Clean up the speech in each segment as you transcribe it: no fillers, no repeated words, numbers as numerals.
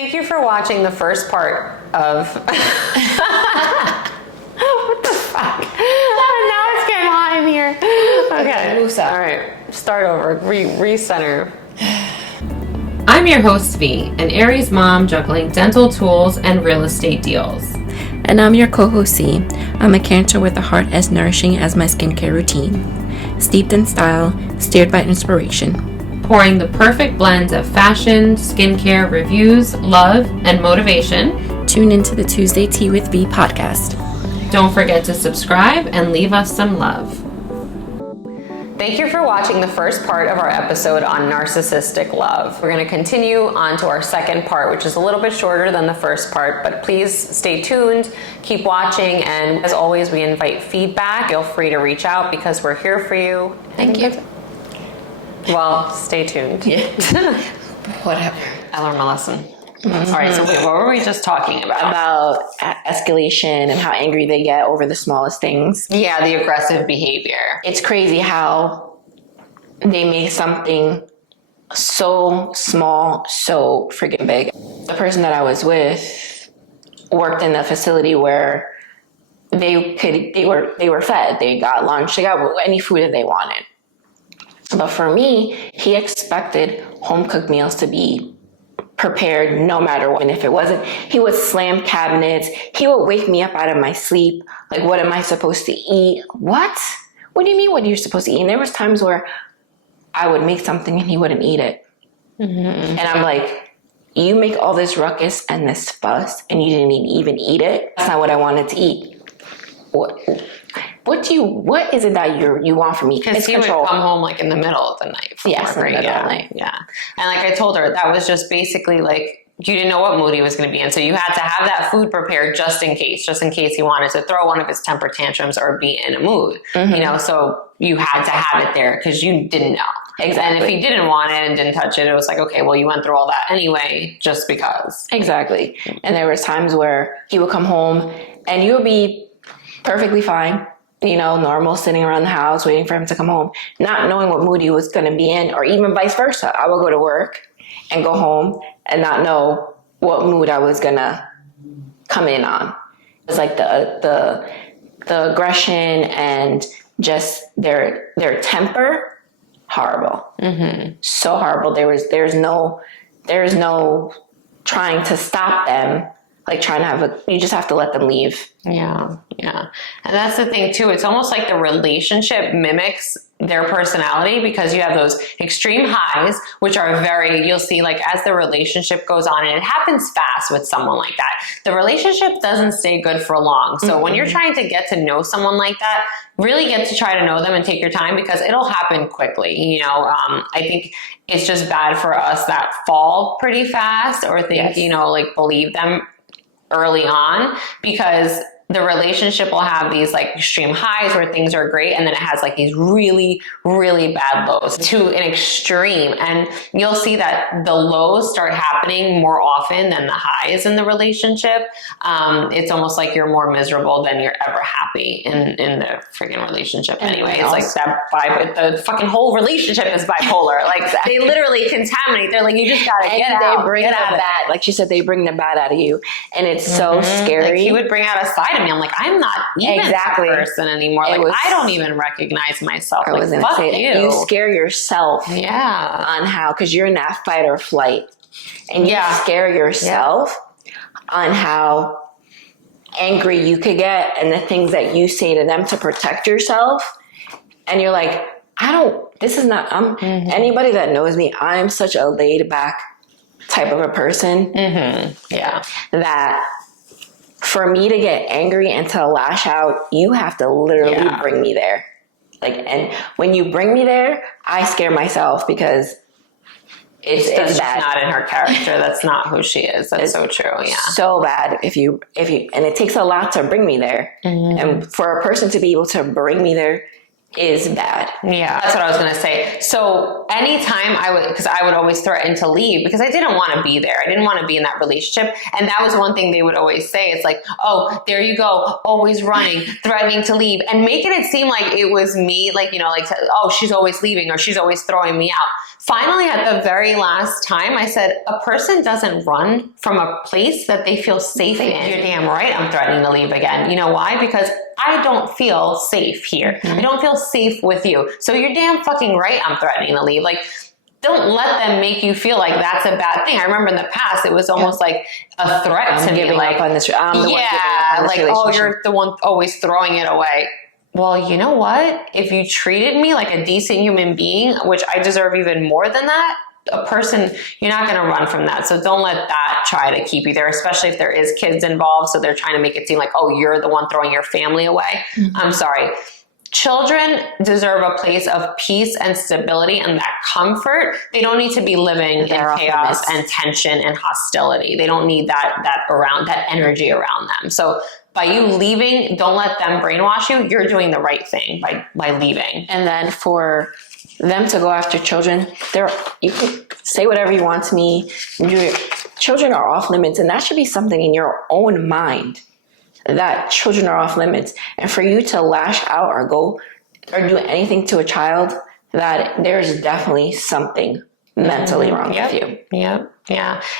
Thank you for watching the first part of... What the fuck? Now it's getting hot in here. Okay. All right. Start over. Recenter. I'm your host, V, an Aries mom juggling dental tools and real estate deals. And I'm your co-host, C. I'm a Cancer with a heart as nourishing as my skincare routine. Steeped in style, steered by inspiration. Pouring the perfect blend of fashion, skincare, reviews, love, and motivation. Tune into the Tuesday Tea with V podcast. Don't forget to subscribe and leave us some love. Thank you for watching the first part of our episode on narcissistic love. We're going to continue on to our second part, which is a little bit shorter than the first part, but please stay tuned, keep watching, and as always, we invite feedback. Feel free to reach out because we're here for you. Thank you. Well, stay tuned. Yeah. Whatever. I learned my lesson. All right, so wait, what were we just talking about? About escalation and how angry they get over the smallest things. Yeah, the aggressive behavior. It's crazy how they make something so small, so freaking big. The person that I was with worked in a facility where they were fed. They got lunch, they got any food that they wanted. But for me, he expected home cooked meals to be prepared no matter what. And if it wasn't, he would slam cabinets. He would wake me up out of my sleep. Like, what am I supposed to eat? What? What do you mean what you're supposed to eat? And there was times where I would make something and he wouldn't eat it. Mm-hmm. And I'm like, you make all this ruckus and this fuss and you didn't even eat it? That's not what I wanted to eat. What is it that you want from me? Because he would come home like in the middle of the night. Yes, in the middle of the night. Yeah. And like I told her, that was just basically like, you didn't know what mood he was going to be in. So you had to have that food prepared just in case he wanted to throw one of his temper tantrums or be in a mood, so you had to have it there because you didn't know. Exactly. And if he didn't want it and didn't touch it, it was like, okay, well, you went through all that anyway, just because. Exactly. And there was times where he would come home and you would be perfectly fine, normal, sitting around the house, waiting for him to come home, not knowing what mood he was going to be in, or even vice versa. I would go to work and go home and not know what mood I was going to come in on. It's like the aggression and just their temper, horrible. Mm-hmm. So horrible. There's no trying to stop them. Like trying to you just have to let them leave. Yeah. And that's the thing too. It's almost like the relationship mimics their personality because you have those extreme highs, which are you'll see like as the relationship goes on, and it happens fast with someone like that. The relationship doesnn't stay good for long. So when you're trying to get to know someone like that, really get to try to know them and take your time because it'll happen quickly. I think it's just bad for us that fall pretty fast or think, like believe them early on because the relationship will have these like extreme highs where things are great and then it has like these really, really bad lows to an extreme. And you'll see that the lows start happening more often than the highs in the relationship. It's almost like you're more miserable than you're ever happy in the freaking relationship anyway. It's like that vibe. The fucking whole relationship is bipolar. Like they literally contaminate. They're like, you just gotta get out. They bring the bad, like she said, they bring the bad out of you. And it's so scary. Like he would bring out a side of me. I'm like, I'm not even that person anymore. Like I don't even recognize myself. I was like, gonna fuck say, you. You scare yourself on how, because you're in that fight or flight. And you scare yourself on how angry you could get and the things that you say to them to protect yourself. And you're like, anybody that knows me, I'm such a laid back type of a person. That for me to get angry and to lash out, you have to literally bring me there. Like, and when you bring me there, I scare myself because it's bad. Not in her character. That's not who she is. That's so true. Yeah. So bad if you, and it takes a lot to bring me there. And for a person to be able to bring me there, is bad. Yeah, that's what I was going to say. So anytime because I would always threaten to leave because I didn't want to be there. I didn't want to be in that relationship. And that was one thing they would always say. It's like, oh, there you go, always running, threatening to leave, and making it seem like it was me, like, oh, she's always leaving or she's always throwing me out. Finally, at the very last time, I said, a person doesn't run from a place that they feel safe in. You're damn right I'm threatening to leave again. You know why? Because I don't feel safe here. I don't feel safe with you. So you're damn fucking right I'm threatening to leave. Like, don't let them make you feel like that's a bad thing. I remember in the past, it was almost like a threat to me. Like, on this, I'm the one giving up on this oh, you're the one always throwing it away. Well, you know what? If you treated me like a decent human being, which I deserve even more than that, a person, you're not going to run from that. So don't let that try to keep you there, especially if there is kids involved. So they're trying to make it seem like, oh, you're the one throwing your family away. I'm sorry. Children deserve a place of peace and stability and that comfort. They don't need to be living in chaos and tension and hostility. They don't need that energy around them. So by you leaving, don't let them brainwash you. You're doing the right thing by leaving. And then for them to go after children, you can say whatever you want to me. Children are off limits, and that should be something in your own mind, that children are off limits. And for you to lash out or go or do anything to a child, that there's definitely something mentally wrong with you. Yeah.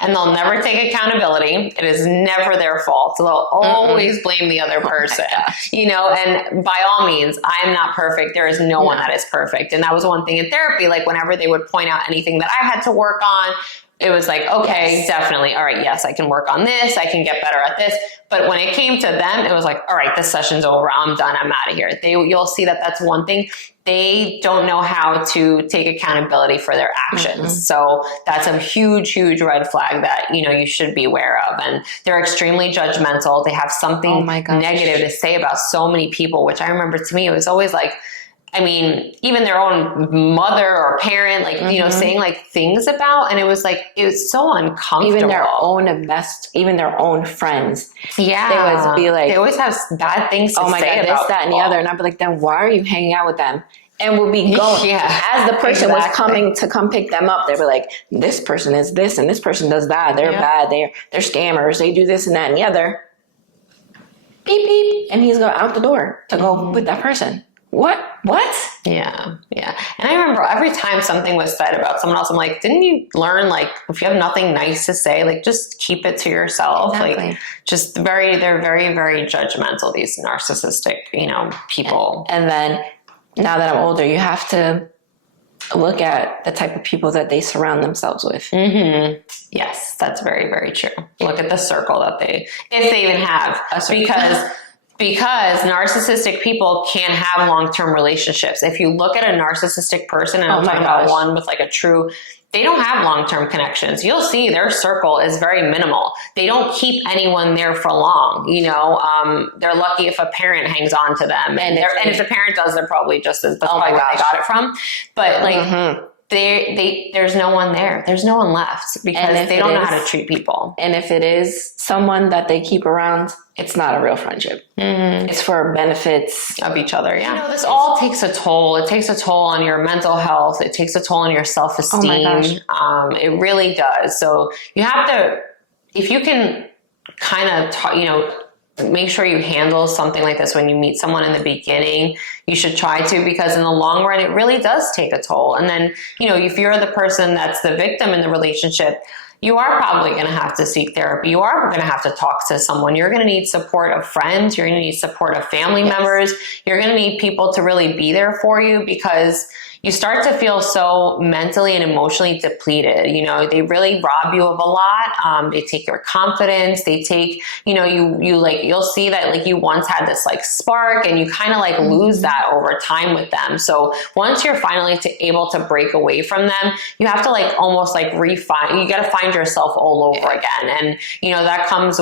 And they'll never take accountability. It is never their fault. So they'll always blame the other person, and by all means, I'm not perfect. There is no one that is perfect. And that was one thing in therapy. Like whenever they would point out anything that I had to work on, it was like, okay, definitely. All right. Yes, I can work on this. I can get better at this. But when it came to them, it was like, all right, this session's over. I'm done. I'm out of here. You'll see that that's one thing. They don't know how to take accountability for their actions. So that's a huge, huge red flag that, you should be aware of. And they're extremely judgmental. They have something negative to say about so many people, which I remember to me, it was always like, even their own mother or parent, saying like things about, and it was so uncomfortable. Even their own friends. Yeah. They always be like, they always have bad things to say about this, that, and the other. And I'd be like, then why are you hanging out with them? And we'll be going. As the person was coming to come pick them up, they were like, this person is this and this person does that. They're bad. They're scammers. They do this and that and the other. Beep, beep. And he's going out the door to go with that person. What? Yeah. And I remember every time something was said about someone else, I'm like, didn't you learn, if you have nothing nice to say, just keep it to yourself. Exactly. They're very, very judgmental, these narcissistic, people. And then now that I'm older, you have to look at the type of people that they surround themselves with. Yes, that's very, very true. Look at the circle that if they even have, because narcissistic people can't have long-term relationships. If you look at a narcissistic person, and I'm talking about one with they don't have long-term connections. You'll see their circle is very minimal. They don't keep anyone there for long. They're lucky if a parent hangs on to them, and if the parent does, they're probably just as that's probably where they got it from. But there's no one there. There's no one left because they don't know how to treat people. And if it is someone that they keep around, it's not a real friendship. It's for benefits of each other. Yeah. This all takes a toll. It takes a toll on your mental health. It takes a toll on your self-esteem. Oh my gosh. It really does. So you have to, if you can kind of, make sure you handle something like this when you meet someone in the beginning. You should try to, because in the long run, it really does take a toll. And then, if you're the person that's the victim in the relationship, you are probably going to have to seek therapy. You are going to have to talk to someone. You're going to need support of friends. You're going to need support of family members. You're going to need people to really be there for you, because you start to feel so mentally and emotionally depleted. They really rob you of a lot. They take your confidence. They take, you'll see that you once had this spark, and you kind of lose that over time with them. So once you're finally able to break away from them, you have to almost refine, you got to find yourself all over again. And, that comes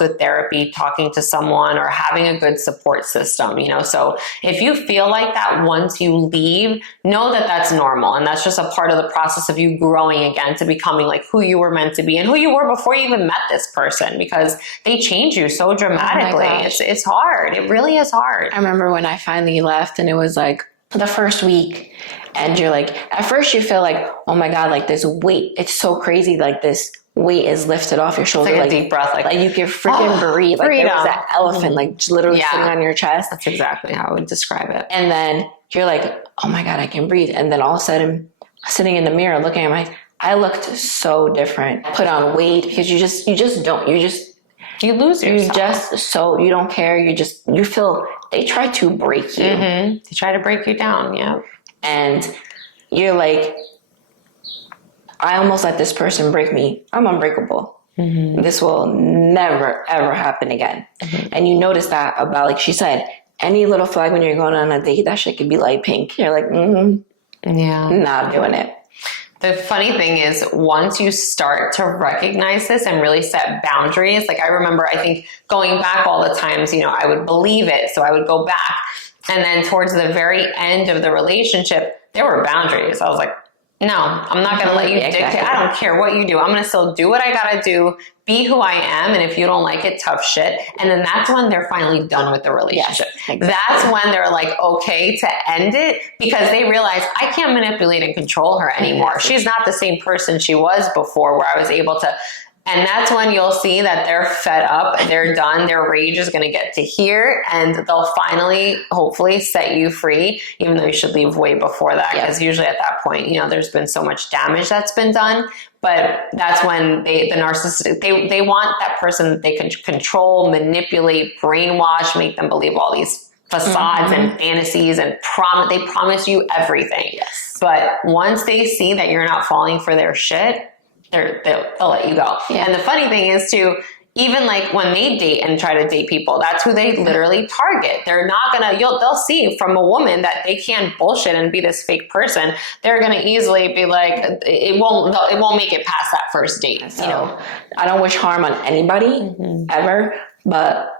with therapy, talking to someone, or having a good support system, so if you feel like that once you leave, know that that's normal. And that's just a part of the process of you growing again to becoming like who you were meant to be and who you were before you even met this person, because they change you so dramatically. It's hard. It really is hard. I remember when I finally left and it was like the first week, and you're like, at first you feel like, oh my God, like this weight, it's so crazy. Like this weight is lifted off your shoulder. It's like like a deep breath. Like you can freaking breathe. Like there was that elephant, like literally sitting on your chest. That's exactly how I would describe it. And then you're like, oh my God, I can breathe. And then all of a sudden, sitting in the mirror, looking at I looked so different. Put on weight because you lose yourself. You don't care. You feel, they try to break you. They try to break you down. Yeah. And you're like, I almost let this person break me. I'm unbreakable. This will never, ever happen again. And you notice that about, like she said, any little flag when you're going on a date, that shit could be light pink. You're like, not doing it. The funny thing is, once you start to recognize this and really set boundaries, like I remember, I think going back all the times, I would believe it. So I would go back. And then towards the very end of the relationship, there were boundaries. I was like, no, I'm not going to let you dictate. I don't care what you do. I'm going to still do what I got to do, be who I am. And if you don't like it, tough shit. And then that's when they're finally done with the relationship. Yes, exactly. That's when they're like, okay to end it, because they realize I can't manipulate and control her anymore. She's not the same person she was before, where I was able to. And that's when you'll see that they're fed up, they're done, their rage is going to get to here, and they'll finally, hopefully, set you free, even though you should leave way before that, because usually at that point, there's been so much damage that's been done. But that's when the narcissistic, they want that person that they can control, manipulate, brainwash, make them believe all these facades and fantasies, and they promise you everything. Yes. But once they see that you're not falling for their shit, they'll let you go. Yeah. And the funny thing is too, even like when they date and try to date people, that's who they literally target. They're not gonna, they'll see from a woman that they can't bullshit and be this fake person. They're gonna easily be like, it won't make it past that first date. So I don't wish harm on anybody ever, but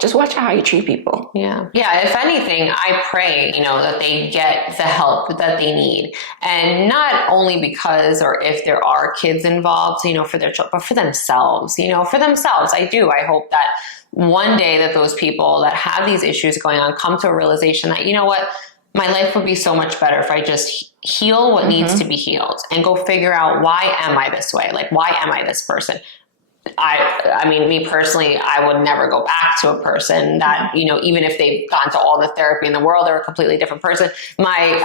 just watch how you treat people. Yeah. If anything, I pray, that they get the help that they need. And not only because, or if there are kids involved, for their children, but for themselves, for themselves. I hope that one day that those people that have these issues going on come to a realization that, my life would be so much better if I just heal what needs to be healed and go figure out, why am I this way? Like, why am I this person? I mean, me personally, I would never go back to a person that, even if they've gone to all the therapy in the world, they're a completely different person. I'm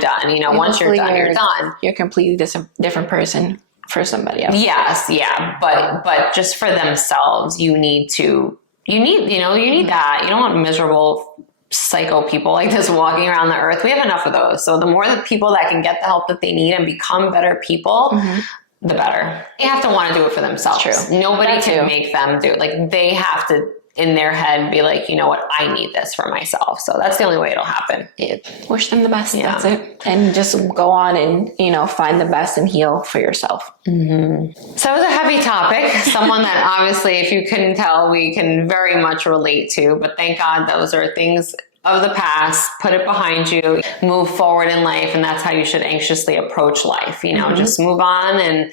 done. Once you're done, you're done. You're a completely different person for somebody else. Yes. Yeah. But just for themselves, you need that. You don't want miserable psycho people like this walking around the earth. We have enough of those. So the more the people that can get the help that they need and become better people, the better. They have to want to do it for themselves. True. Nobody can make them do it. Like, they have to, in their head, be like, you know what, I need this for myself. So that's the only way it'll happen. Wish them the best. Yeah. That's it. And just go on and, find the best and heal for yourself. So it was a heavy topic. Someone that obviously, if you couldn't tell, we can very much relate to. But thank God those are things of the past. Put it behind you, move forward in life, and that's how you should anxiously approach life. Just move on and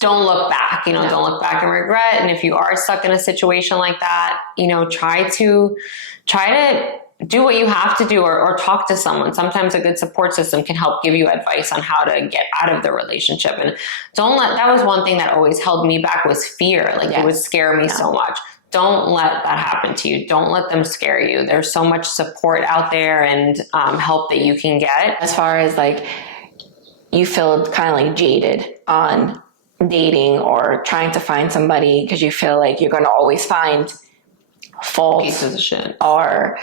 don't look back. Don't look back and regret. And if you are stuck in a situation like that, try to do what you have to do, or talk to someone. Sometimes a good support system can help give you advice on how to get out of the relationship. And that was one thing that always held me back, was fear. Like, it would scare me so much. Don't let that happen to you. Don't let them scare you. There's so much support out there and help that you can get. As far as like, you feel kind of like jaded on dating or trying to find somebody because you feel like you're going to always find faults, pieces of shit, or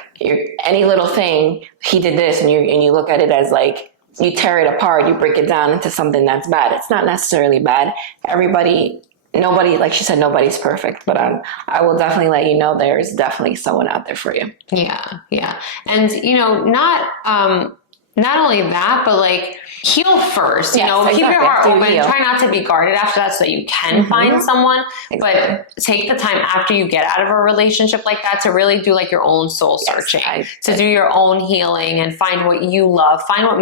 any little thing, he did this, and you look at it as like, you tear it apart, you break it down into something that's bad. It's not necessarily bad. Nobody, like she said, nobody's perfect, but I will definitely let you know there's definitely someone out there for you. Yeah. And, not only that, but like heal first, you Yes, know, keep your exactly. heart After you open. heal. Try not to be guarded after that so that you can find someone. But take the time after you get out of a relationship like that to really do like your own soul searching, to do your own healing and find what you love, find what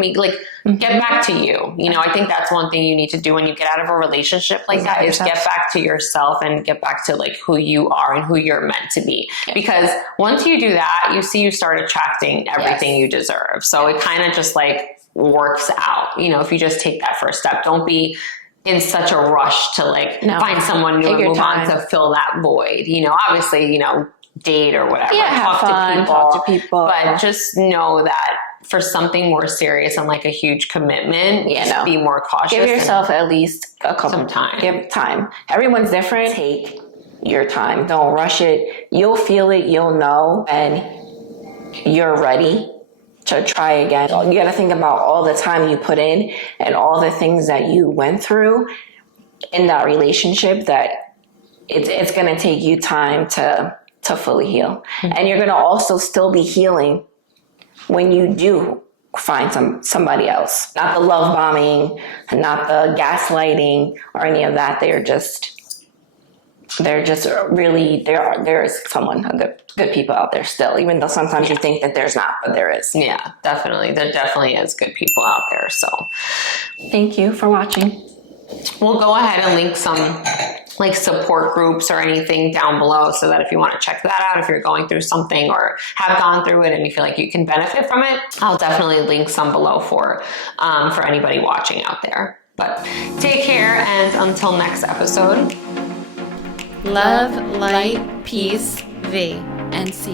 get back to you. You know, I think that's one thing you need to do when you get out of a relationship like that is get back to yourself and get back to like who you are and who you're meant to be. Because once you do that, you start attracting everything you deserve. So it kind of just like works out, you know, if you just take that first step. Don't be in such a rush to like find someone new and move on to fill that void. You know, obviously, you know, date or whatever, have fun, talk to people, but just know that for something more serious and like a huge commitment, be more cautious. Give yourself at least a couple time. Give time. Everyone's different. Take your time. Don't rush it. You'll feel it. You'll know, and you're ready to try again. You got to think about all the time you put in and all the things that you went through in that relationship, that it's going to take you time to fully heal. And you're going to also still be healing when you do find somebody else. Not the love bombing, not the gaslighting or any of that. There is someone, good people out there still, even though sometimes you think that there's not, but there is. Yeah, definitely. There definitely is good people out there. So thank you for watching. We'll go ahead and link some like support groups or anything down below so that if you want to check that out, if you're going through something or have gone through it and you feel like you can benefit from it, I'll definitely link some below for anybody watching out there. But take care, and until next episode. Love, light, peace, V. And C.